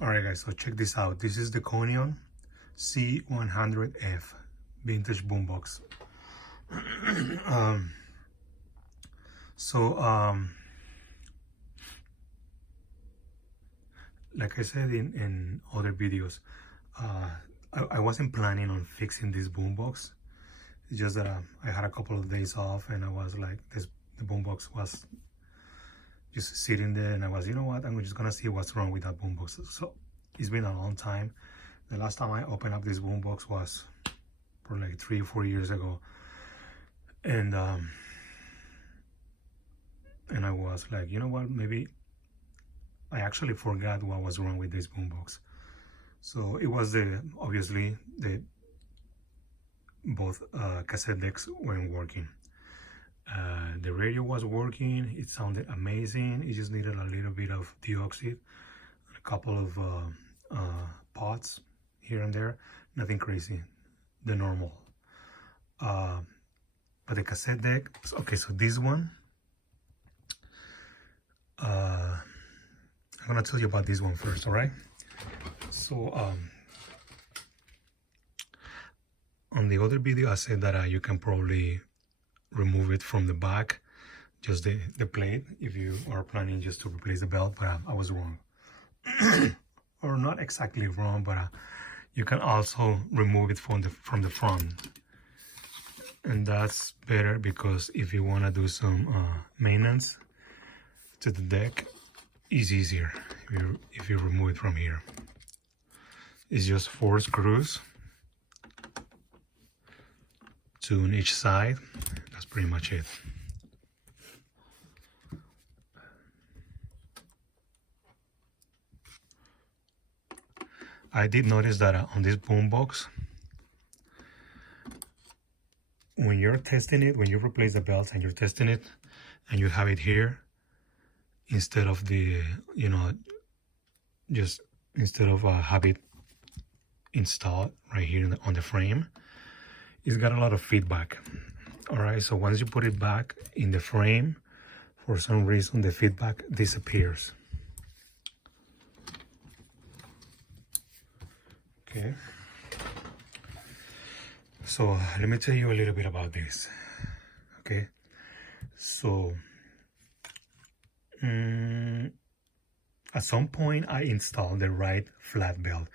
Alright guys, so check this out. This is the Conion C-100F vintage boombox. Like I said in other videos, I wasn't planning on fixing this boombox. It's just that I had a couple of days off and I was like, the boombox was just sitting there, and I was, you know what, I'm just gonna see what's wrong with that boombox. So it's been a long time. The last time I opened up this boombox was for like 3 or 4 years ago, and I was like, you know what, maybe I actually forgot what was wrong with this boombox. So it was obviously both cassette decks weren't working. The radio was working, it sounded amazing. It just needed a little bit of deoxit, a couple of pots here and there, nothing crazy, the normal. But the cassette deck, okay, so this one, I'm gonna tell you about this one first, all right? So on the other video I said that you can probably remove it from the back, just the plate, if you are planning just to replace the belt, but I was wrong. Or not exactly wrong, but you can also remove it from the front, and that's better because if you want to do some maintenance to the deck, it's easier if you remove it from here. It's just 4 screws, 2 on each side. That's pretty much it. I did notice that on this boombox, when you're testing it, when you replace the belts and you're testing it, and you have it here, instead of the, you know, just instead of have it installed right here on the frame, it's got a lot of feedback. All right, so once you put it back in the frame, for some reason the feedback disappears. Okay, so let me tell you a little bit about this. Okay, so at some point I installed the right flat belt.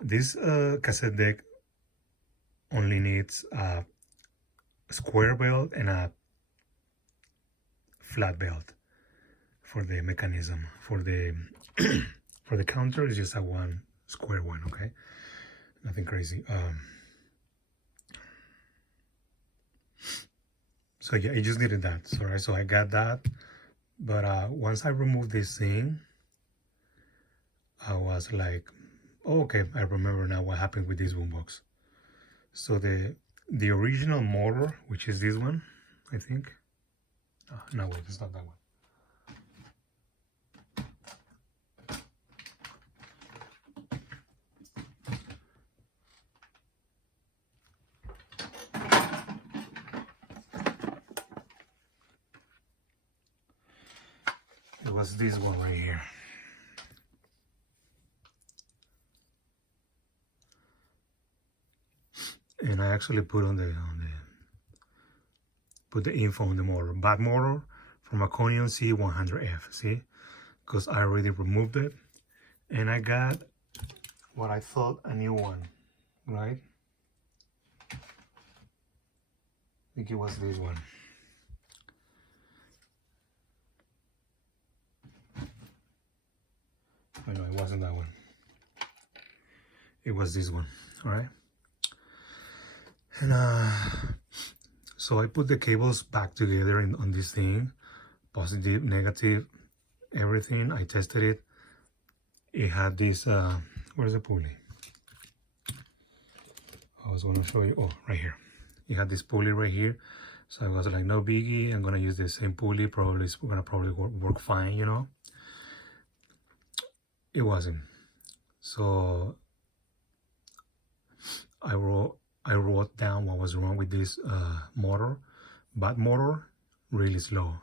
This cassette deck only needs a square belt and a flat belt for the mechanism. For the for the counter is just a one square one. Okay, nothing crazy. So yeah, I just needed that. So right, so I got that, but once I removed this thing, I was like, oh, okay, I remember now what happened with this boombox. So the original motor, which is this one, I think. No, wait, it's not that one. It was this one right here. And I actually put put the info on the motor, back motor from a Conion C-100F. See, because I already removed it, and I got what I thought a new one, right? I think it was this one. Oh, no, it wasn't that one. It was this one. All right. And so I put the cables back together on this thing, positive, negative, everything. I tested it. It had this, where's the pulley? I was going to show you, oh, right here. It had this pulley right here. So I was like, no biggie, I'm going to use the same pulley. It's going to probably work fine, you know. It wasn't. So I wrote down what was wrong with this motor. Bad motor, really slow.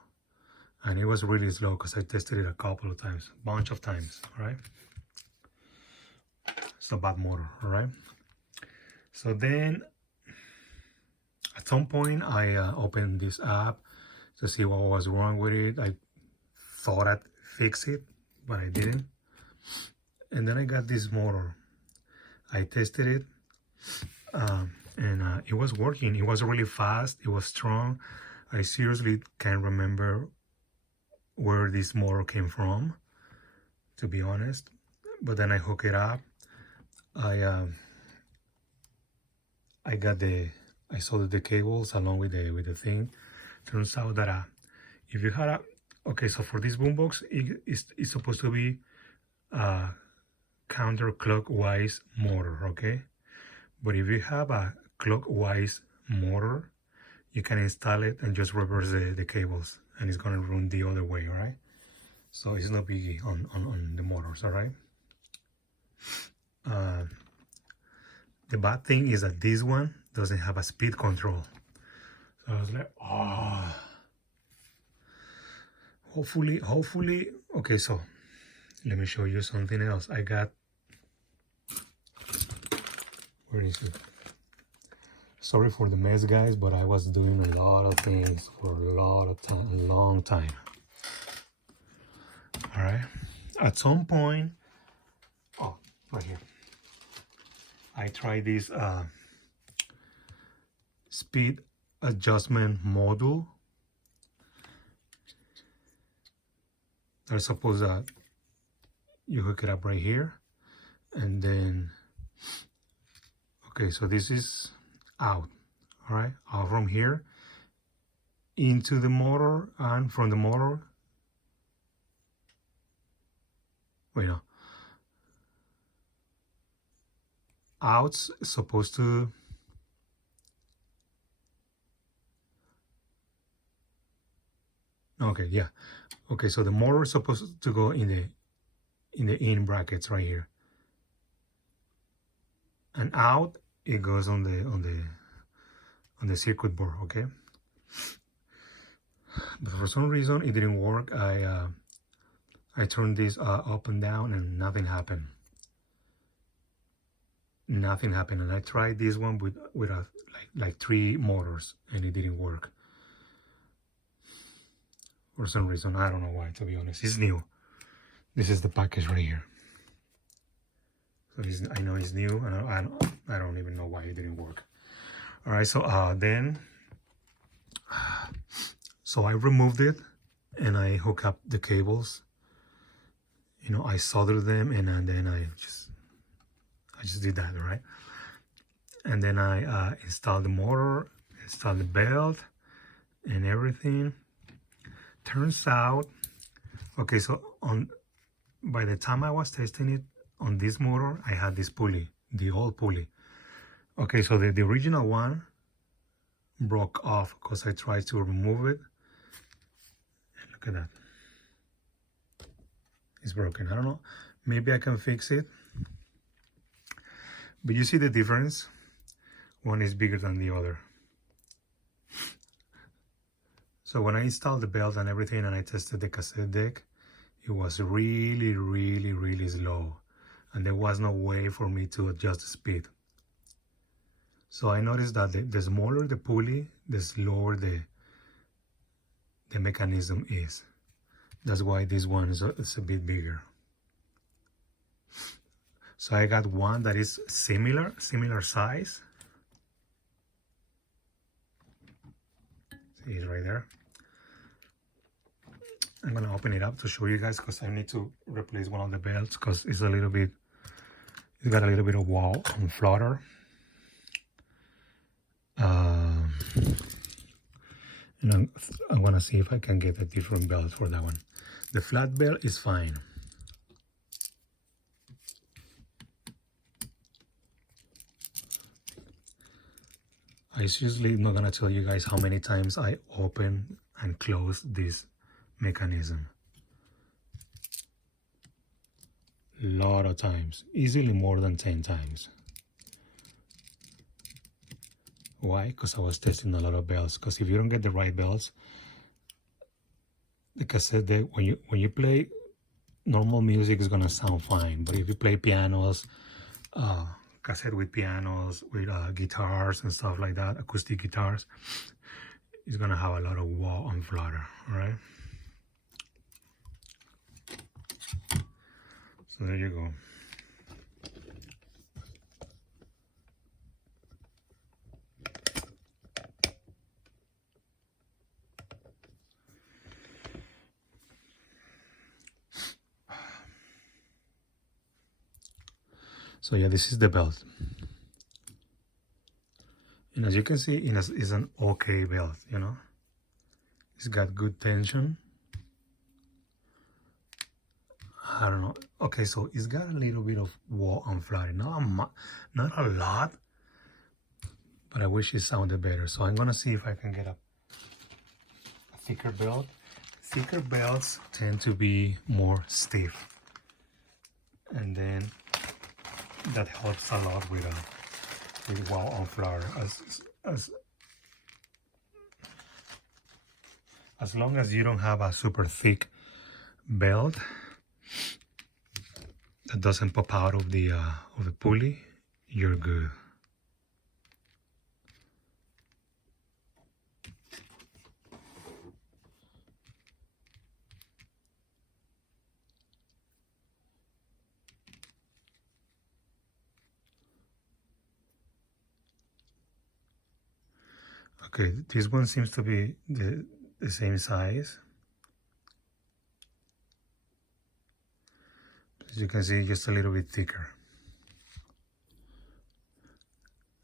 And it was really slow because I tested it a couple of times, bunch of times, right? It's a bad motor, all right? So then at some point I opened this app to see what was wrong with it. I thought I'd fix it, but I didn't. And then I got this motor. I tested it, and it was working. It was really fast. It was strong. I seriously can't remember where this motor came from, to be honest. But then I hooked it up. I soldered the cables along with the thing. Turns out that if you had okay, so for this boombox, it's supposed to be counterclockwise motor, okay? But if you have a clockwise motor, you can install it and just reverse the cables, and it's gonna run the other way, all right? So it's no biggie on the motors, all right? The bad thing is that this one doesn't have a speed control. So I was like, oh. Hopefully, okay, so let me show you something else. I got, where is it? Sorry for the mess, guys, but I was doing a lot of things for a long time. All right, at some point, oh, right here, I tried this speed adjustment module. I suppose that you hook it up right here, and then, okay, so this is out, all right, out from here into the motor, and from the motor, wait, no, out's supposed to, okay, yeah, okay, so the motor is supposed to go in the in brackets right here, and out it goes on the circuit board, okay? But for some reason it didn't work. I turned this up and down, and nothing happened. Nothing happened. And I tried this one with like 3 motors, and it didn't work for some reason. I don't know why, to be honest. It's new. This is the package right here. So I know it's new, and I don't even know why it didn't work. All right, so so I removed it, and I hook up the cables. You know, I soldered them, and then I just did that, right? And then I installed the motor, installed the belt, and everything. Turns out, okay, so by the time I was testing it on this motor, I had this pulley, the old pulley. Okay, so the original one broke off because I tried to remove it. And look at that. It's broken. I don't know. Maybe I can fix it. But you see the difference? One is bigger than the other. So when I installed the belt and everything, and I tested the cassette deck, it was really slow, and there was no way for me to adjust the speed. So I noticed that the smaller the pulley, the slower the mechanism is. That's why this one is a bit bigger. So I got one that is similar size. See, it's right there. I'm gonna open it up to show you guys, because I need to replace one of the belts because it's got a little bit of wall and flutter. And I'm gonna see if I can get a different belt for that one. The flat belt is fine. I seriously not gonna tell you guys how many times I open and close this mechanism. A lot of times, easily more than 10 times. Why? Because I was testing a lot of belts. Because if you don't get the right belts, the cassette deck, when you play normal music, is gonna sound fine. But if you play pianos, cassette with pianos, with guitars and stuff like that, acoustic guitars, it's gonna have a lot of wah and flutter, all right? So there you go. So yeah, this is the belt. And as you can see, it's an okay belt, you know. It's got good tension. I don't know. Okay, so it's got a little bit of wah and flutter. Not a lot, but I wish it sounded better. So I'm gonna see if I can get a thicker belt. Thicker belts tend to be more stiff, and then that helps a lot with wah and flutter. As long as you don't have a super thick belt that doesn't pop out of the pulley, you're good. Okay, this one seems to be the same size. As you can see, just a little bit thicker.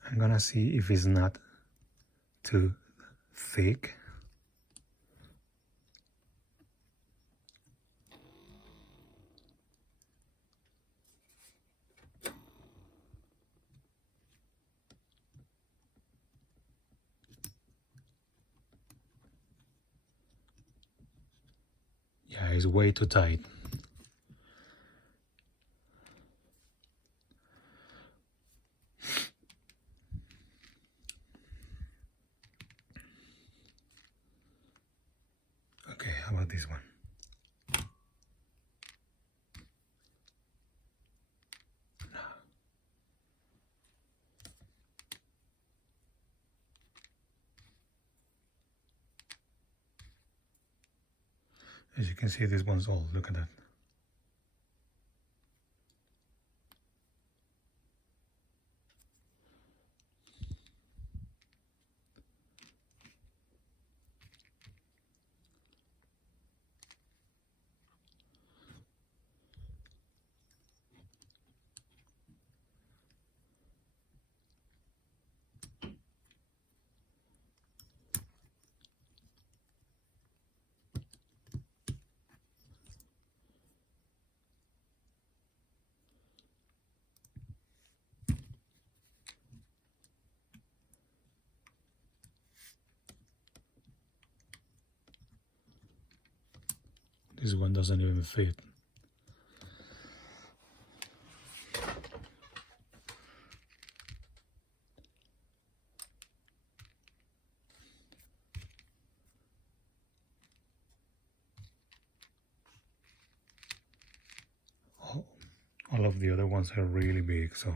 I'm gonna see if it's not too thick. Yeah, it's way too tight. Okay, how about this one? As you can see, this one's old. Look at that. This one doesn't even fit. All of the other ones are really big, so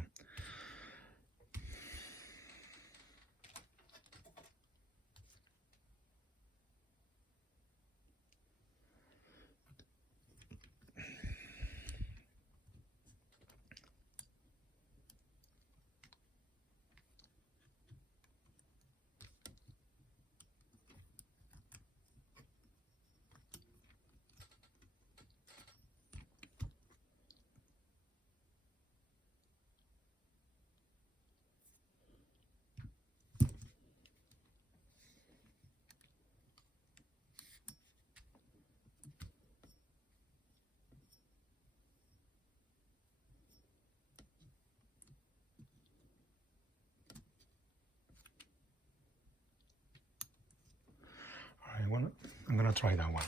I'm gonna try that one.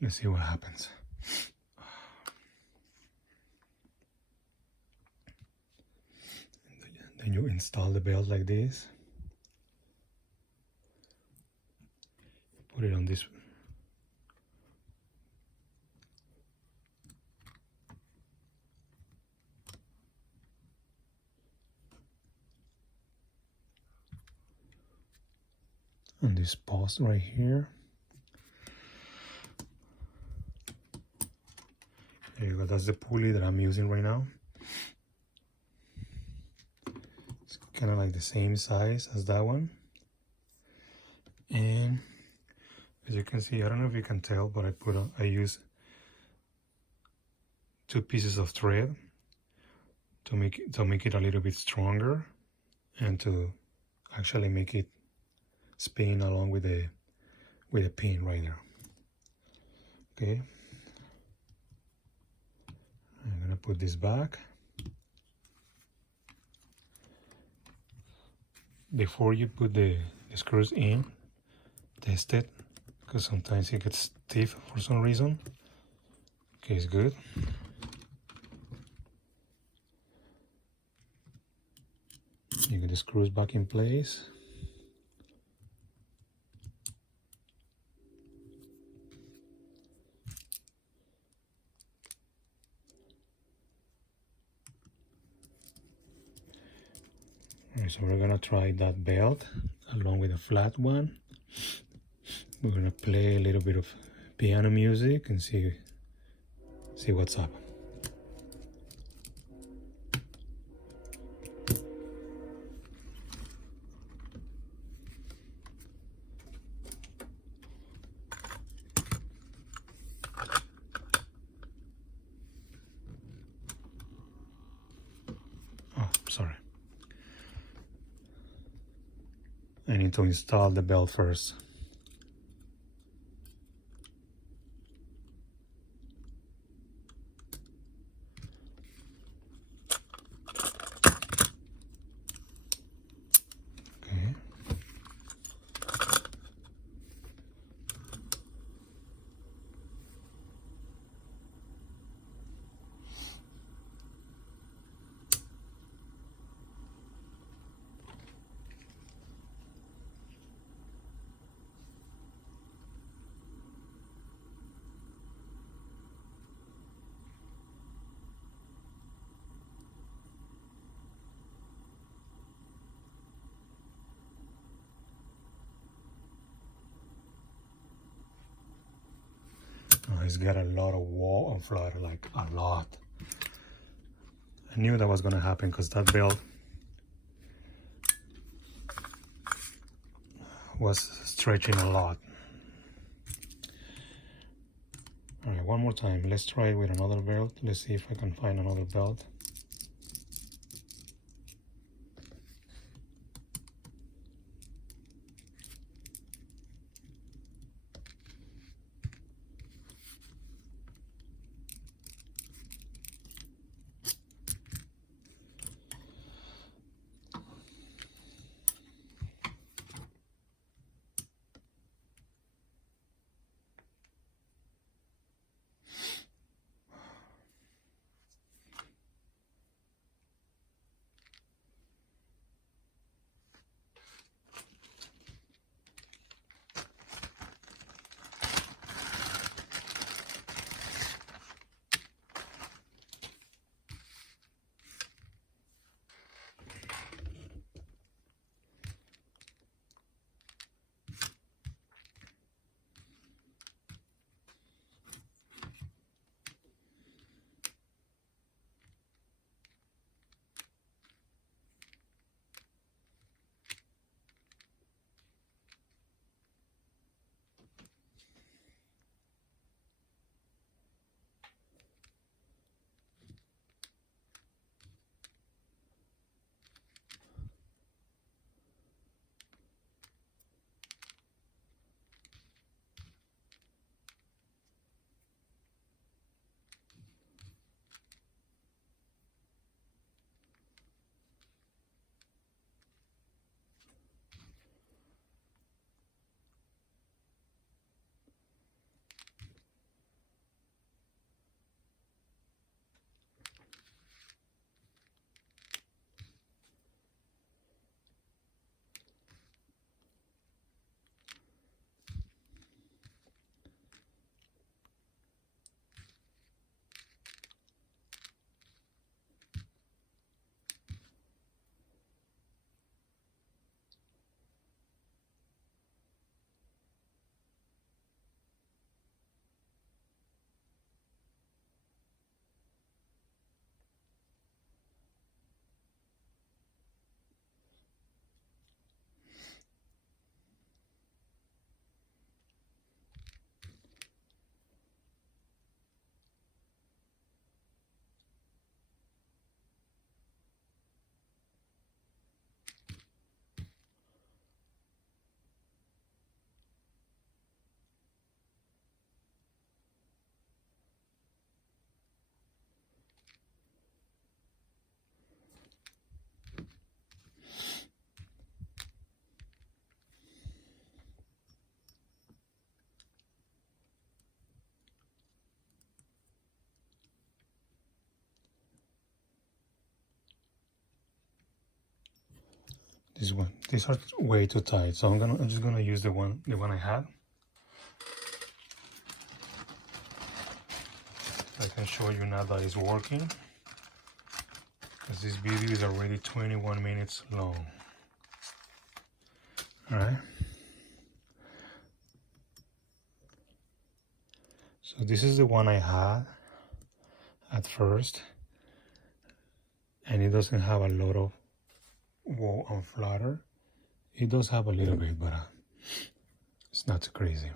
Let's see what happens. Then you install the belt like this. Put it on this. on this post right here. There you go, that's the pulley that I'm using right now. It's kind of like the same size as that one. And as you can see, I don't know if you can tell, but I use 2 pieces of thread to make it a little bit stronger and to actually make it spin along with the pin right there. Okay, I'm gonna put this back. Before you put the screws in, test it, because sometimes it gets stiff for some reason. Okay, it's good. You get the screws back in place. Alright, so we're gonna try that belt along with a flat one. We're gonna play a little bit of piano music and see what's up. Oh, sorry. I need to install the belt first. Okay. Oh, it's got a lot of wall on flutter, like a lot. I knew that was gonna happen because that belt was stretching a lot. All right, one more time. Let's try it with another belt. Let's see if I can find another belt. These are way too tight, so I'm just gonna use the one I had. I can show you now that it's working, because this video is already 21 minutes long. All right. So this is the one I had at first, and it doesn't have a lot of wall and flutter. It does have a little bit, but it's not too crazy.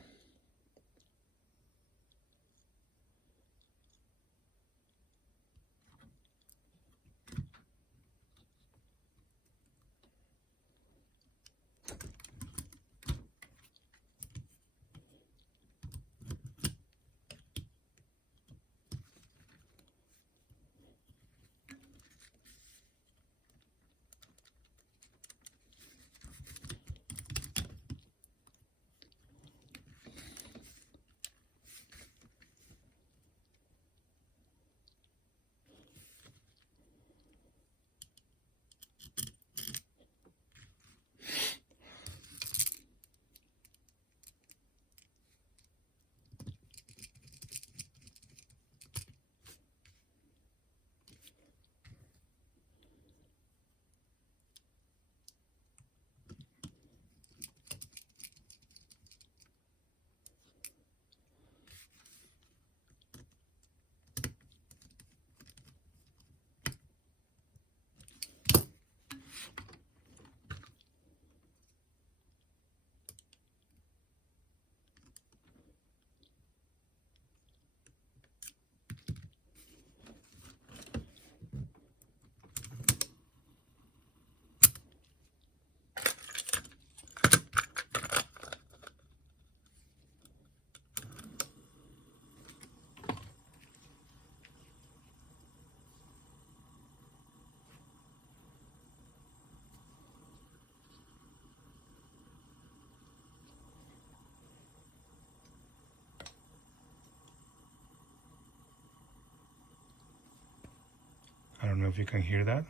I don't know if you can hear that.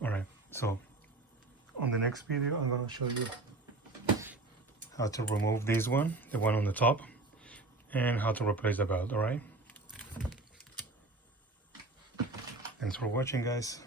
All right, so on the next video, I'm gonna show you how to remove this one, the one on the top, and how to replace the belt, all right? Thanks for watching, guys.